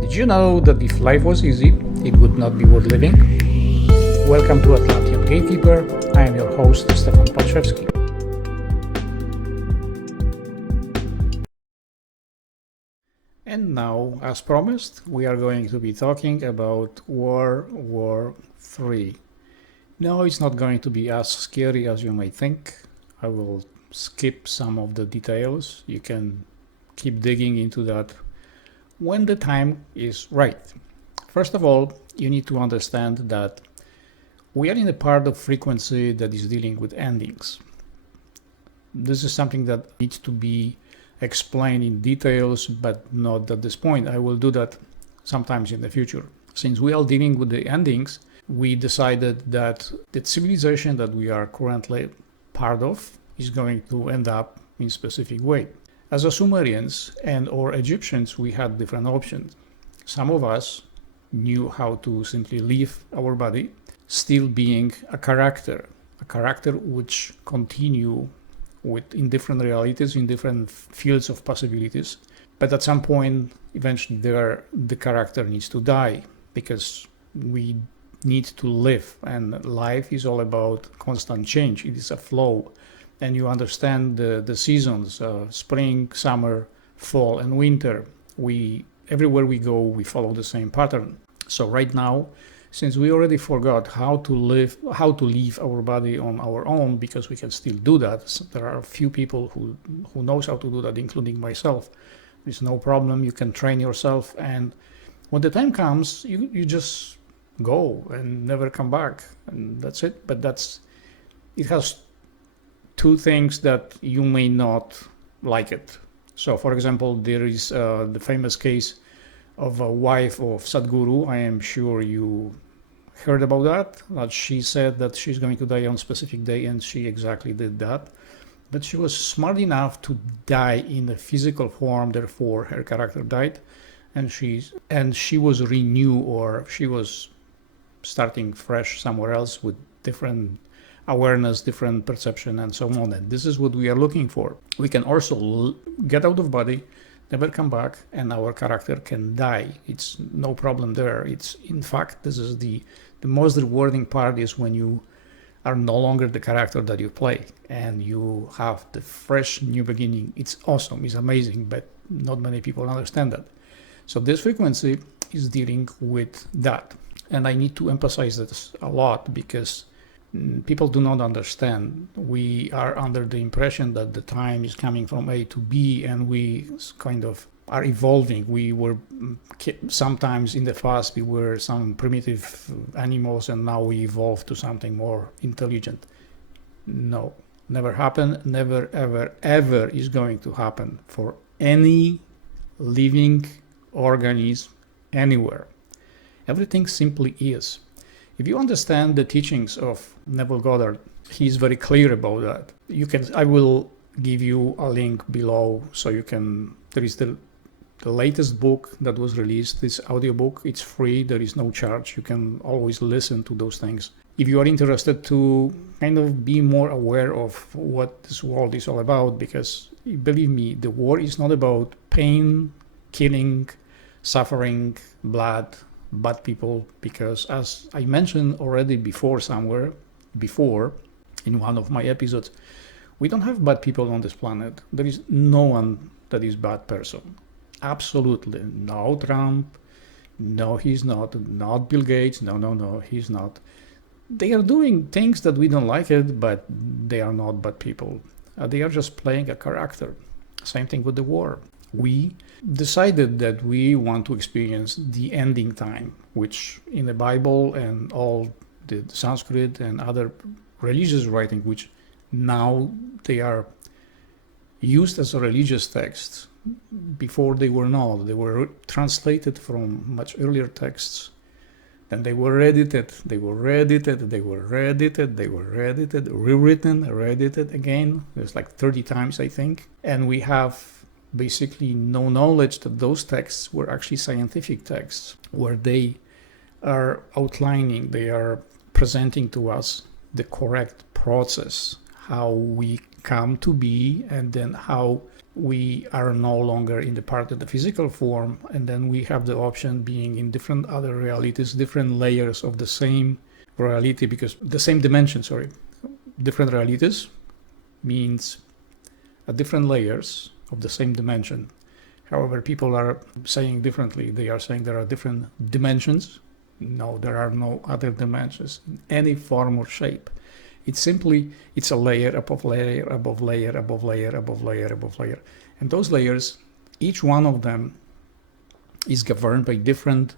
Did you know that if life was easy, it would not be worth living? Welcome to Atlantean Gatekeeper. I am your host, Stefan Podszewski. And now, as promised, we are going to be talking about World War III. No, it's not going to be as scary as you may think. I will skip some of the details. You can keep digging into that when the time is right. First of all, you need to understand that we are in a part of frequency that is dealing with endings. This is something that needs to be explained in details, but not at this point. I will do that sometimes in the future. Since we are dealing with the endings, we decided that the civilization that we are currently part of is going to end up in a specific way. As a Sumerians and or Egyptians, we had different options. Some of us knew how to simply leave our body, still being a character which continue in different realities, in different fields of possibilities. But at some point, eventually, the character needs to die because we need to live, and life is all about constant change. It is a flow. And you understand the seasons, spring, summer, fall, and winter. Everywhere we go, we follow the same pattern. So right now, since we already forgot how to leave our body on our own, because we can still do that, there are a few people who knows how to do that, including myself. There's no problem. You can train yourself, and when the time comes, you just go and never come back, and that's it. But it has two things that you may not like it. So, for example, there is the famous case of a wife of Sadhguru. I am sure you heard about that she said that she's going to die on a specific day, and she exactly did that. But she was smart enough to die in the physical form, therefore her character died, and she was renewed, or she was starting fresh somewhere else with different awareness, different perception, and so on. And this is what we are looking for. We can also get out of body, never come back, and our character can die. It's no problem there. It's, in fact, this is the most rewarding part, is when you are no longer the character that you play and you have the fresh new beginning. It's awesome, it's amazing, but not many people understand that. So this frequency is dealing with that. And I need to emphasize this a lot because people do not understand. We are under the impression that the time is coming from A to B, and we kind of are evolving. We were sometimes in the past, we were some primitive animals, and now we evolved to something more intelligent. No, never happened. Never, ever, ever is going to happen for any living organism anywhere. Everything simply is. If you understand the teachings of Neville Goddard, he's very clear about that. I will give you a link below, so you can. There is the latest book that was released. This audiobook, it's free. There is no charge. You can always listen to those things. If you are interested to kind of be more aware of what this world is all about, because believe me, the war is not about pain, killing, suffering, blood, bad people, because as I mentioned already before in one of my episodes, we don't have bad people on this planet. There is no one that is bad person. Absolutely. No Trump. No, he's not. Not Bill Gates. No, he's not. They are doing things that we don't like it, but they are not bad people. They are just playing a character. Same thing with the war. We decided that we want to experience the ending time, which in the Bible and all the Sanskrit and other religious writing, which now they are used as a religious text. Before they were not. They were translated from much earlier texts. Then they were edited, rewritten, reedited again. There's like 30 times, I think. And we have basically no knowledge that those texts were actually scientific texts, where they are outlining, they are presenting to us the correct process, how we come to be, and then how we are no longer in the part of the physical form, and then we have the option being in different other realities, different layers of the same reality, because the same dimension, sorry, different realities means different layers of the same dimension. However, people are saying differently. They are saying there are different dimensions. No, there are no other dimensions in any form or shape. It's a layer above layer, above layer, above layer, above layer, above layer. And those layers, each one of them is governed by different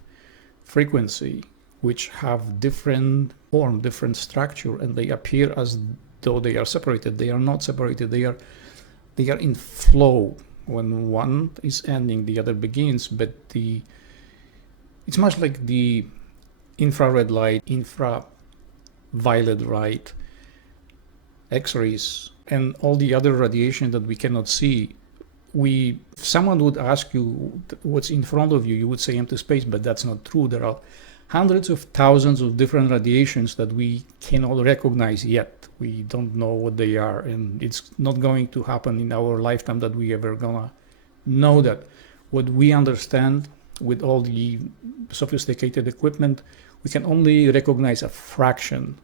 frequency, which have different form, different structure, and they appear as though they are separated. They are not separated. They are in flow. When one is ending, the other begins. But it's much like the infrared light, infraviolet light, X-rays, and all the other radiation that we cannot see. If someone would ask you what's in front of you, you would say empty space, but that's not true. There are hundreds of thousands of different radiations that we cannot recognize yet. We don't know what they are, and it's not going to happen in our lifetime that we ever gonna know that. What we understand with all the sophisticated equipment, we can only recognize a fraction.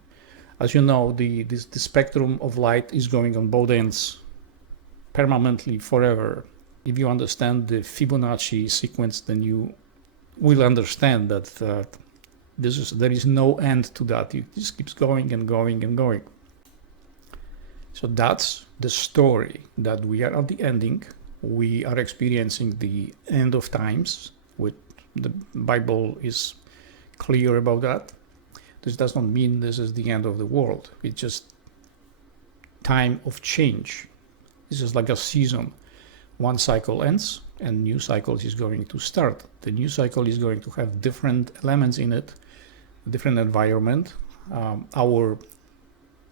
As you know, the spectrum of light is going on both ends permanently forever. If you understand the Fibonacci sequence, then you will understand that there is no end to that. It just keeps going and going and going. So that's the story, that we are at the ending. We are experiencing the end of times, which the Bible is clear about that. This does not mean this is the end of the world. It's just time of change. This is like a season. One cycle ends and new cycles is going to start. The new cycle is going to have different elements in it, different environment. Our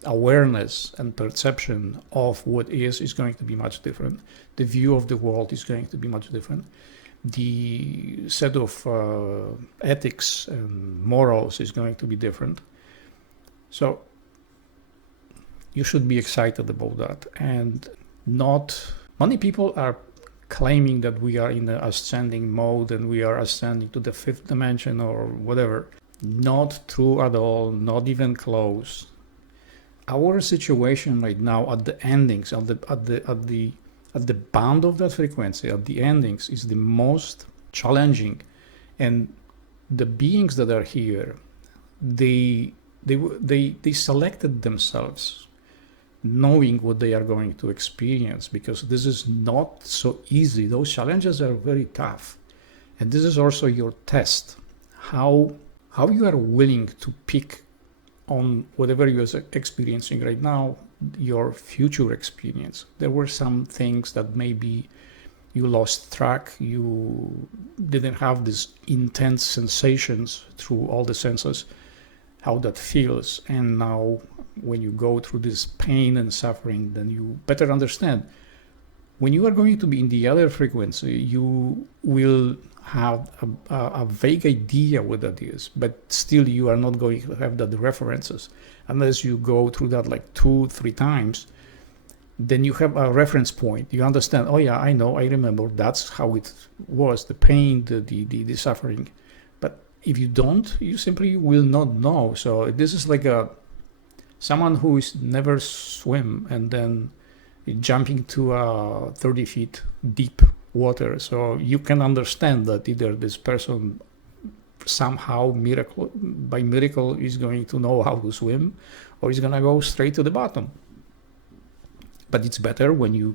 awareness and perception of what is going to be much different. The view of the world is going to be much different. The set of ethics and morals is going to be different. So you should be excited about that. And not many people are claiming that we are in the ascending mode and we are ascending to the fifth dimension or whatever. Not true at all, not even close. Our situation right now at the endings, at the bound of that frequency, at the endings, is the most challenging. And the beings that are here, they selected themselves knowing what they are going to experience, because this is not so easy. Those challenges are very tough. And this is also your test, how you are willing to pick on whatever you're experiencing right now, your future experience. There were some things that maybe you lost track, you didn't have these intense sensations through all the senses, how that feels. And now when you go through this pain and suffering, then you better understand. When you are going to be in the other frequency, you will have a vague idea what that is, but still you are not going to have that references unless you go through that like 2-3 times. Then you have a reference point. You understand, oh yeah, I know, I remember, that's how it was, the pain, the suffering. But if you don't, you simply will not know. So this is like someone who is never swim and then jumping to 30 feet deep water. So you can understand that either this person somehow by miracle is going to know how to swim, or is going to go straight to the bottom. But it's better when you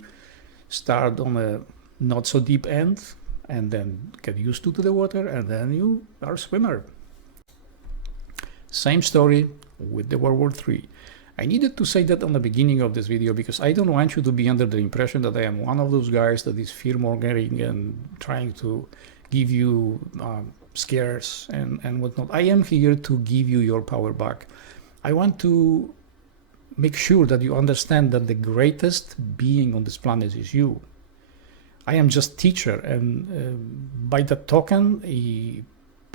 start on a not so deep end and then get used to the water, and then you are a swimmer. Same story with the World War III. I needed to say that on the beginning of this video because I don't want you to be under the impression that I am one of those guys that is fear-mongering and trying to give you scares and whatnot. I am here to give you your power back. I want to make sure that you understand that the greatest being on this planet is you. I am just teacher, and by that token, I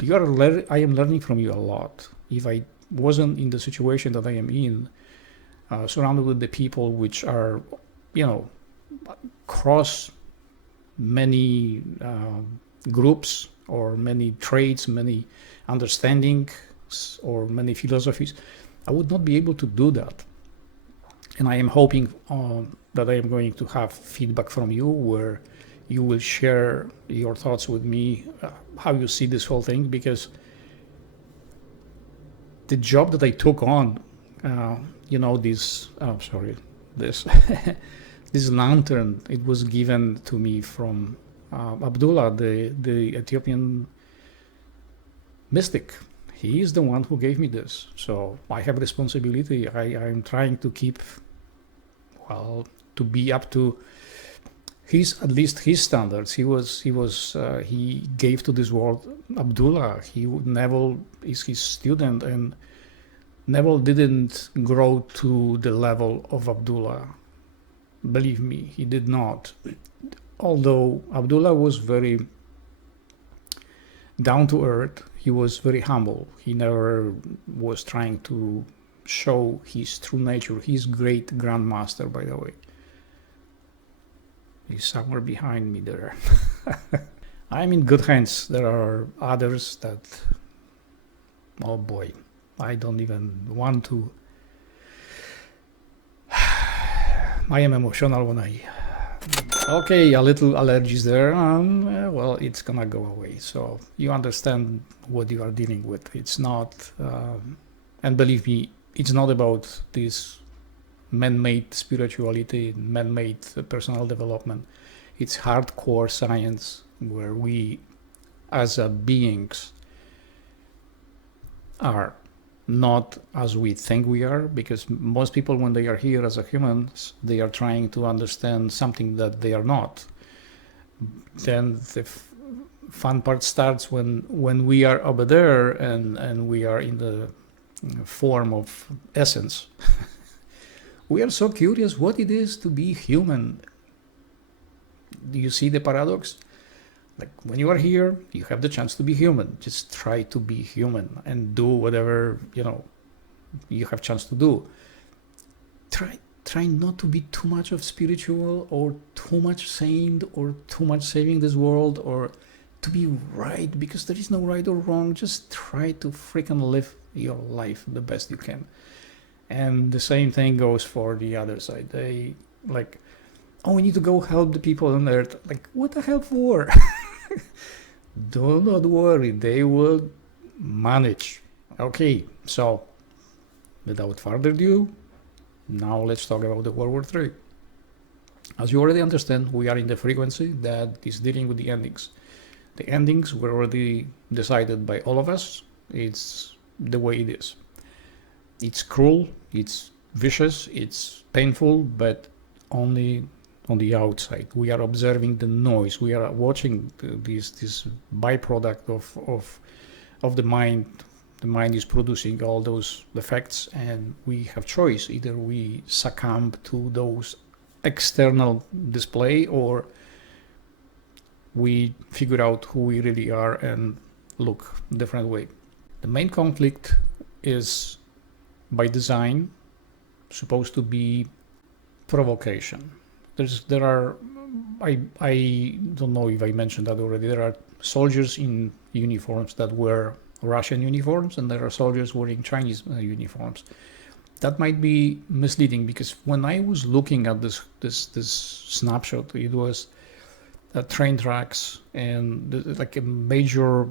am learning from you a lot. If I wasn't in the situation that I am in, surrounded with the people which are, cross many groups or many traits, many understandings or many philosophies. I would not be able to do that. And I am hoping that I am going to have feedback from you where you will share your thoughts with me, how you see this whole thing, because the job that I took on, this, this, this lantern, it was given to me from Abdullah, the Ethiopian mystic. He is the one who gave me this. So I have responsibility. I'm trying to keep, to be up to at least his standards. He gave to this world Abdullah. Neville is his student, and Neville didn't grow to the level of Abdullah. Believe me, he did not. Although Abdullah was very down to earth, he was very humble. He never was trying to show his true nature. He's great grandmaster, by the way. He's somewhere behind me there. I'm in good hands. There are others that, oh boy, I don't even want to. I am emotional when I. Okay, a little allergies there. Well, it's gonna go away. So you understand what you are dealing with. It's not, and believe me, it's not about this man-made spirituality, man-made personal development. It's hardcore science where we, as beings, are not as we think we are, because most people, when they are here as a humans, they are trying to understand something that they are not. Then the fun part starts when we are over there and we are in the form of essence. We are so curious what it is to be human. Do you see the paradox? Like, when you are here, you have the chance to be human. Just try to be human and do whatever, you have chance to do. Try not to be too much of spiritual or too much saint or too much saving this world or to be right, because there is no right or wrong. Just try to freaking live your life the best you can. And the same thing goes for the other side. They like, oh, we need to go help the people on earth. Like, what the hell for? Do not worry, they will manage. Okay, so without further ado, now let's talk about the World War III. As you already understand, we are in the frequency that is dealing with the endings. The endings were already decided by all of us. It's the way it is. It's cruel, it's vicious, it's painful, but only on the outside. We are observing the noise. We are watching this byproduct of the mind. The mind is producing all those effects, and we have choice. Either we succumb to those external display, or we figure out who we really are and look a different way. The main conflict is by design supposed to be provocation. There are, I don't know if I mentioned that already, there are soldiers in uniforms that wear Russian uniforms, and there are soldiers wearing Chinese uniforms. That might be misleading, because when I was looking at this snapshot, it was train tracks and like a major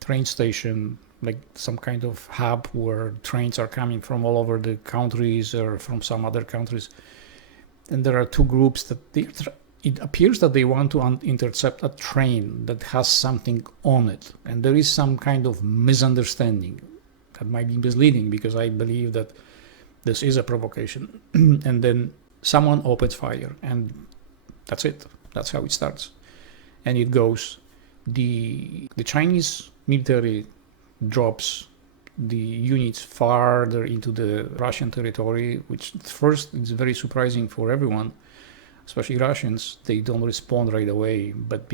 train station, like some kind of hub where trains are coming from all over the countries or from some other countries. And there are two groups that it appears that they want to intercept a train that has something on it. And there is some kind of misunderstanding that might be misleading, because I believe that this is a provocation. And then someone opens fire, and that's it. That's how it starts. And it goes. The Chinese military drops the units farther into the Russian territory, which first is very surprising for everyone, especially Russians. They don't respond right away, but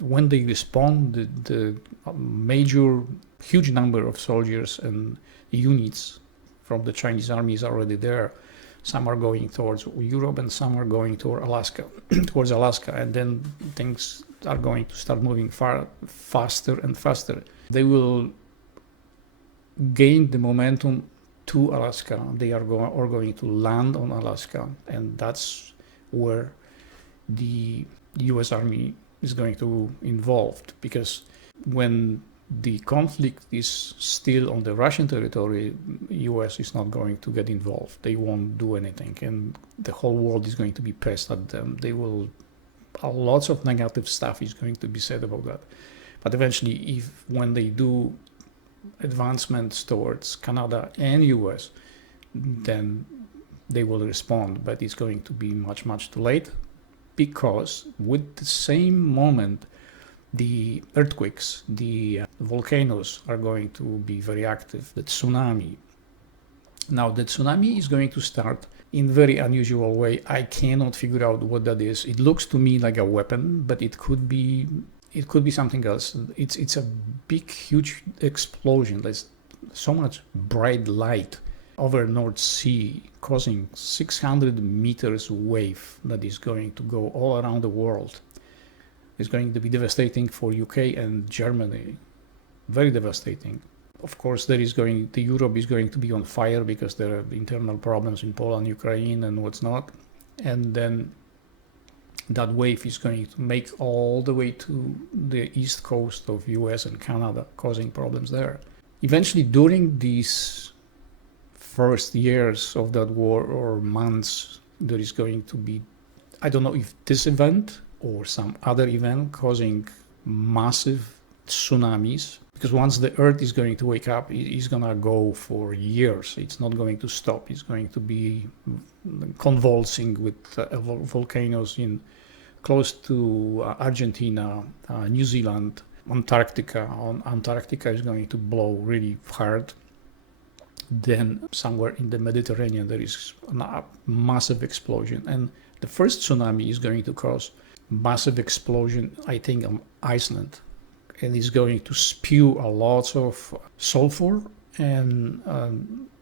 when they respond, the major, huge number of soldiers and units from the Chinese army is already there. Some are going towards Europe and some are going toward Alaska, towards Alaska, and then things are going to start moving faster and faster. They will gain the momentum to Alaska. They are going to land on Alaska, and that's where the U.S. Army is going to involved, because when the conflict is still on the Russian territory, U.S. is not going to get involved. They won't do anything, and the whole world is going to be pissed at them. Lots of negative stuff is going to be said about that. But eventually, when they do advancements towards Canada and US, then they will respond, but it's going to be much, much too late, because with the same moment, the earthquakes, the volcanoes are going to be very active, the tsunami. Now, the tsunami is going to start in a very unusual way. I cannot figure out what that is. It looks to me like a weapon, but it could be something else. It's a big, huge explosion. There's so much bright light over North Sea, causing 600 meters wave that is going to go all around the world. It's going to be devastating for UK and Germany. Very devastating. Of course, Europe is going to be on fire because there are internal problems in Poland, Ukraine, and what's not. And then that wave is going to make all the way to the east coast of US and Canada, causing problems there. Eventually, during these first years of that war, or months, there is going to be, I don't know if this event or some other event, causing massive tsunamis, because once the earth is going to wake up, it is going to go for years. It's not going to stop. It's going to be convulsing with volcanoes in close to Argentina, New Zealand, Antarctica. Antarctica is going to blow really hard. Then somewhere in the Mediterranean, there is a massive explosion. And the first tsunami is going to cause massive explosion, I think, on Iceland. And it's going to spew a lot of sulfur and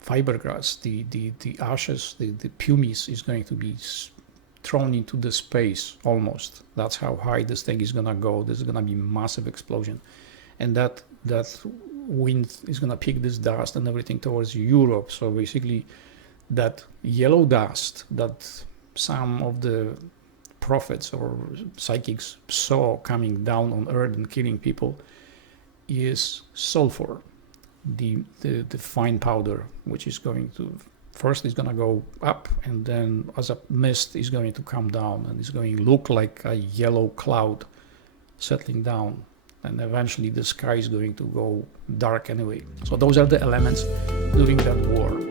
fiberglass. The ashes, the pumice is going to be thrown into the space almost. That's how high this thing is going to go. There's going to be massive explosion. And that wind is going to pick this dust and everything towards Europe. So basically, that yellow dust that some of the prophets or psychics saw coming down on earth and killing people is sulfur, the fine powder, which is going to first is going to go up, and then as a mist is going to come down, and it's going to look like a yellow cloud settling down, and eventually the sky is going to go dark anyway. So those are the elements during that war.